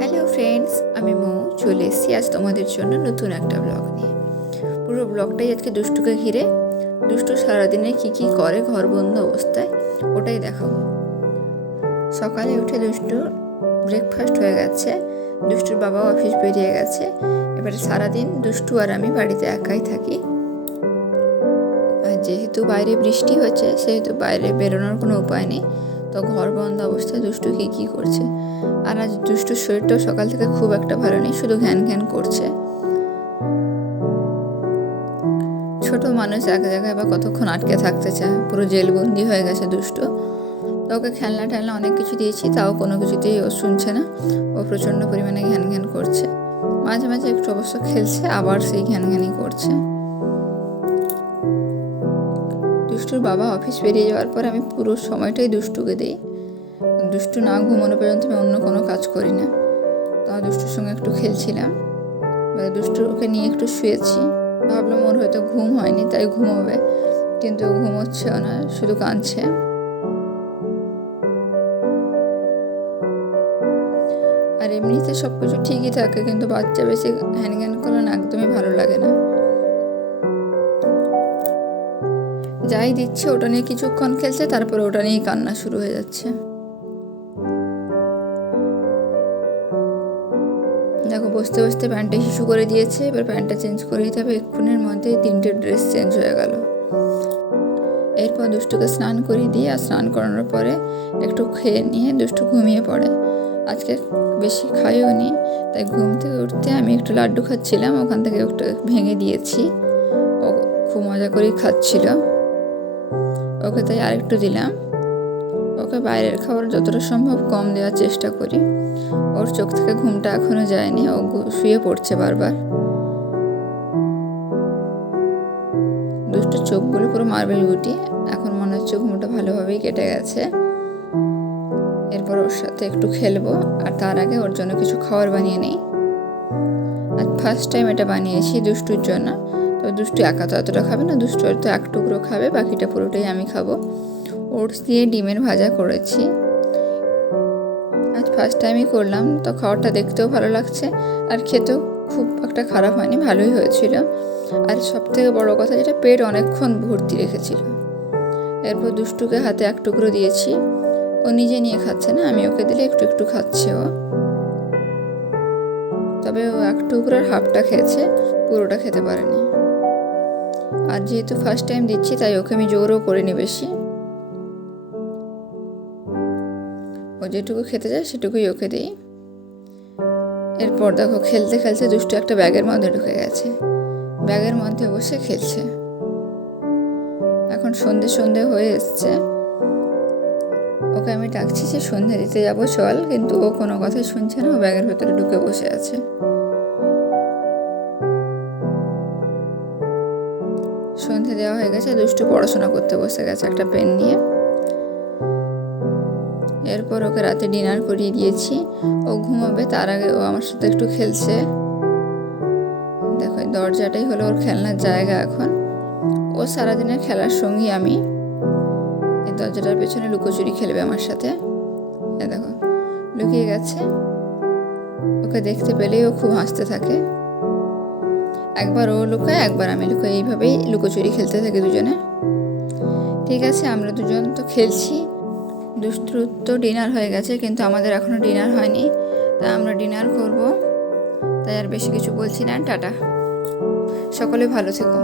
Hello friends, আমি মৌ চলে এসেছি আজ তোমাদের জন্য নতুন একটা ব্লগ নিয়ে। পুরো ব্লগটাই আজকে দুষ্টুকে ঘিরে। দুষ্টু সারাদিনে কি করে ঘর বন্ধ অবস্থায় ওটাই দেখাবো। সকালে উঠে দুষ্টু ব্রেকফাস্ট হয়ে গেছে, দুষ্টুর বাবাও অফিস বেরিয়ে গেছে। এবারে সারাদিন দুষ্টু আর আমি বাড়িতে একাই থাকি। আর যেহেতু বাইরে বৃষ্টি হচ্ছে সেহেতু বাইরে বেরোনোর কোনো উপায় নেই, তো ঘর বন্ধ অবস্থায় দুষ্টু কী করছে। আর আজ দুষ্টুর শরীরটাও সকাল থেকে খুব একটা ভালো নেই, শুধু ঘ্যান ঘ্যান করছে। ছোট মানুষ এক জায়গায় বা কতক্ষণ আটকে থাকতে চায়, পুরো জেলবন্দি হয়ে গেছে দুষ্টু। তো ওকে খেলনা টেলনা অনেক কিছু দিয়েছি, তাও কোনো কিছুতেই ও শুনছে না। ও প্রচণ্ড পরিমাণে ঘ্যান ঘ্যান করছে। মাঝে মাঝে একটু অবশ্য খেলছে, আবার সেই ঘ্যান ঘ্যানই করছে। দুষ্টুর বাবা অফিস বেরিয়ে যাওয়ার পর আমি পুরো সময়টাই দুষ্টুকে দিই। দুষ্টু না ঘুমানো পর্যন্ত আমি অন্য কোনো কাজ করি না। তা দুষ্টুর সঙ্গে একটু খেলছিলাম, দুষ্টুকে নিয়ে একটু শুয়েছি। ভাবলাম ওর হয়তো ঘুম হয়নি তাই ঘুমোবে, কিন্তু ও ঘুমোচ্ছেও না, শুধু কাঁদছে। আর এমনিতে সব কিছু ঠিকই থাকে, কিন্তু বাচ্চা বেশি হ্যান জ্ঞান করলে না একদমই ভালো লাগে না। যাই দিচ্ছে ওটা নিয়ে কিছুক্ষণ খেলছে, তারপরে ওটা নিয়েই কান্না শুরু হয়ে যাচ্ছে। দেখো বসতে বসতে প্যান্টটা শিশু করে দিয়েছে, এবার প্যান্টটা চেঞ্জ করে দিতে হবে। এক্ষুনির মধ্যেই 3টে ড্রেস চেঞ্জ হয়ে গেল। এরপর দুষ্টুকে স্নান করিয়ে দিয়ে আর স্নান করানোর পরে একটু খেয়ে নিয়ে দুষ্টু ঘুমিয়ে পড়ে। আজকে বেশি খাইও নি, তাই ঘুম থেকে উঠতে আমি একটু লাড্ডু খাচ্ছিলাম, ওখান থেকে একটু ভেঙে দিয়েছি। ও খুব মজা করেই খাচ্ছিল, ওকে তাই আরেকটু দিলাম। ওকে বাইরের খাবার যতটা সম্ভব কম দেওয়ার চেষ্টা করি। ওর চোখ থেকে ঘুমটা এখনো যায়নি, ও শুয়ে পড়ছে বারবার। দুষ্টুর চোখগুলো পুরো মার্বেল গুটি, এখন মনে হচ্ছে ঘুমটা ভালোভাবেই কেটে গেছে। এরপর ওর সাথে একটু খেলবো, আর তার আগে ওর জন্য কিছু খাবার বানিয়ে নিই। আর ফার্স্ট টাইম এটা বানিয়েছি দুষ্টুর জন্য। তো দুষ্টু একা তো এতটা খাবে না, দুষ্টু হয়তো এক টুকরো খাবে, বাকিটা পুরোটাই আমি খাবো। ওটস দিয়ে ডিমের ভাজা করেছি, আজ ফার্স্ট টাইমই করলাম। তো খাবারটা দেখতেও ভালো লাগছে আর খেতেও খুব একটা খারাপ হয়নি, ভালোই হয়েছিল। আর সব থেকে বড়ো কথা যেটা, পেট অনেকক্ষণ ভর্তি রেখেছিল। এরপর দুষ্টুকে হাতে এক টুকরো দিয়েছি, ও নিজে নিয়ে খাচ্ছে না, আমি ওকে দিলে একটু একটু খাচ্ছে ও। তবে ও এক টুকরোর হাফটা খেয়েছে, পুরোটা খেতে পারেনি। আর যেহেতু ফার্স্ট টাইম দিচ্ছি তাই ওকে আমি জোরও করিনি বেশি। ও যেটুকু খেতে যায় সেটুকুই ওকে দিই। এরপর দেখো খেলতে খেলতে দুষ্টু একটা ব্যাগের মধ্যে ঢুকে গেছে, ব্যাগের মধ্যে বসে খেলছে। এখন সন্ধে হয়ে এসছে, ওকে আমি ডাকছি যে সন্ধে দিতে যাবো চল, কিন্তু ও কোনো কথাই শুনছে না, ও ব্যাগের ভেতরে ঢুকে বসে আছে। সন্ধে দেওয়া হয়ে গেছে, দুষ্টু পড়াশোনা করতে বসে গেছে একটা পেন নিয়ে। এরপর ওকে রাতে ডিনার করিয়ে দিয়েছি, ও ঘুমাবে, তার আগে ও আমার সাথে একটু খেলছে। দেখো দরজাটাই হলো ওর খেলনার জায়গা এখন। ও সারাদিনের খেলার সঙ্গী আমি। এই দরজাটার পেছনে লুকোচুরি খেলবে আমার সাথে। দেখো লুকিয়ে গেছে, ওকে দেখতে পেলেই ও খুব হাসতে থাকে। একবার ও লুকায়, একবার আমি লুকাই, এইভাবেই লুকোচুরি খেলতে থাকি দুজনে। ঠিক আছে, আমরা দুজন তো খেলছি। দুষ্টুর তো ডিনার হয়ে গেছে, কিন্তু আমাদের এখনও ডিনার হয়নি, তাই আমরা ডিনার করব। তাই আর বেশি কিছু বলছি না, টাটা, সকলে ভালো থেকো।